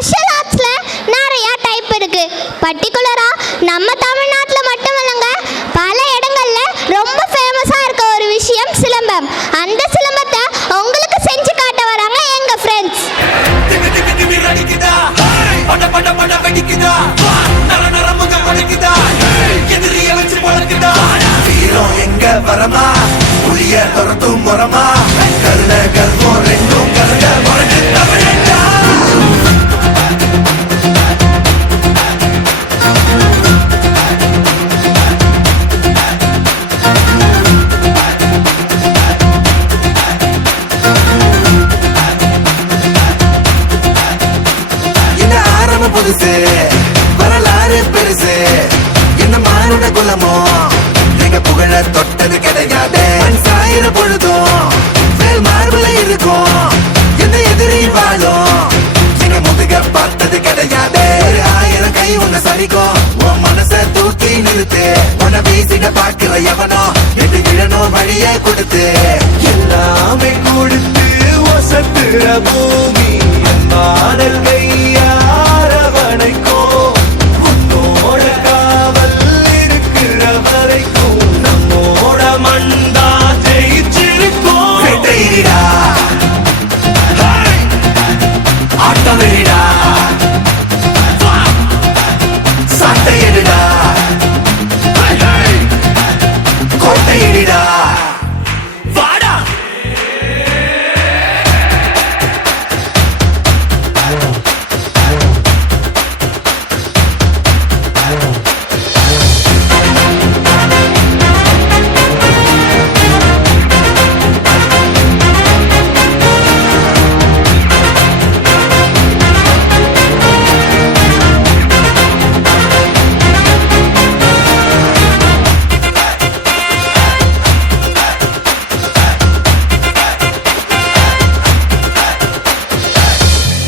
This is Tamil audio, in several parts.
மார்ஷல் ஆர்ட்ஸ்ல நிறைய டைப் இருக்கு. பர்டிகுலரா நம்ம தமிழ்நாட்டில் மட்டும் இல்லைங்க, பல இடங்கள்ல ரொம்ப ஃபேமஸா இருக்க ஒரு விஷயம் சிலம்பம். அந்த சிலம்பத்தை உங்களுக்கு செஞ்சு காட்ட வராங்க எங்க ஃப்ரெண்ட்ஸ். எங்க வரமா புளிய துரத்தும் முறமா கருண கர்மம் ரெண்டும் கருண முரட்டு தமிழா. என்ன ஆரம்பம் புதுசு வரலாறு பெருசு என்ன மானுட குலமோ புகழ தொட்டது கிடையாது. சாயிர பொழுதும் மேல் மார்புல இருக்கும் எந்த எதிரி வாழும் எங்க முதுக பார்த்தது கிடையாது. 1000 கை உன்னை சரிக்கும் உன் மனச தூக்கி நிறுத்து. உன்னை வீசிட பாக்குற எவனோ எட்டு இழனோ வழிய கொடுத்து எல்லாமே கொடுத்து வசத்துற பூமி மாடல் கையாரவணைக்கோ உன்னோட காவல் இருக்கிற வரைக்கும் மண்டா ஜெயிச்சிருக்கோம். வெட்டையிடா ஆட்டம் வெளிடா சட்டையிடா கோட்டையிடா வாடா.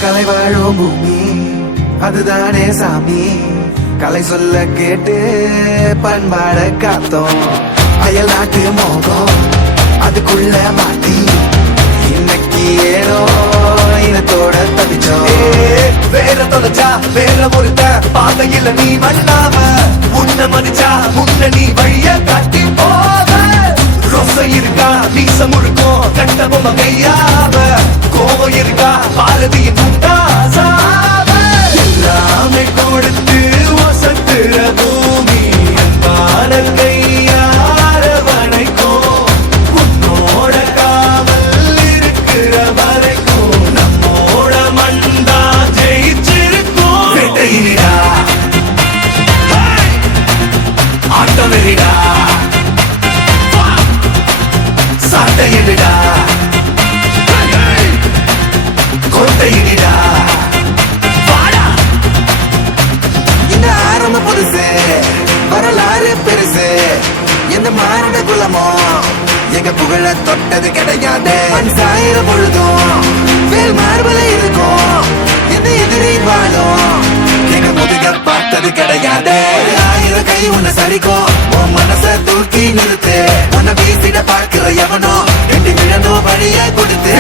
கலை வாழும் பூமி அதுதானே சாமி. கலை சொல்ல கேட்டு பண்பாட காத்தோம். அயல் நாட்டு மோகம் அதுக்குள்ள மாட்டி இன்னைக்கு ஏனோ இனத்தோட தவிச்சோம். வேற தொலைச்சா வேற ஒருத்த பாதையில நீ மண்ணாம உன்ன மதிச்சா முன்ன நீ வழிய காட்டி போவ. ரோசை இருக்கா மீசம் முழுக்கும் கட்ட பொம்மை கையாவ. கோவம் இருக்கா பாரதியின் முண்டாசாவ. எல்லாமே கொடுத்து வசத்துற பூமி பாடல் கையாரவணைக்கும் உன்னோட காவல் இருக்கிற வரைக்கும் நம்மோட மண்டா ஜெயிச்சிருக்கும். வெட்டையிடா ஆட்டம் வெளிடா சட்டையிடா கோட்டையிடா வாடா. இந்த ஆரம்பம் புதுசு வரலாறு பெருசு எந்த மானுட குலமோ எங்க புகழ தொட்டது கிடையாது. சாயிர பொழுதும் வேல் மார்புல இருக்கும் எந்த எதிரி வாழும் எங்க முதுக பார்த்தது கிடையாது. 1000 கை உன்னை சரிக்கும் உன் மனச தூக்கி நிறுத்து. உன்னை வீசிட பார்க்கிற எவனோ எட்டு விழனோ வழிய கொடுத்து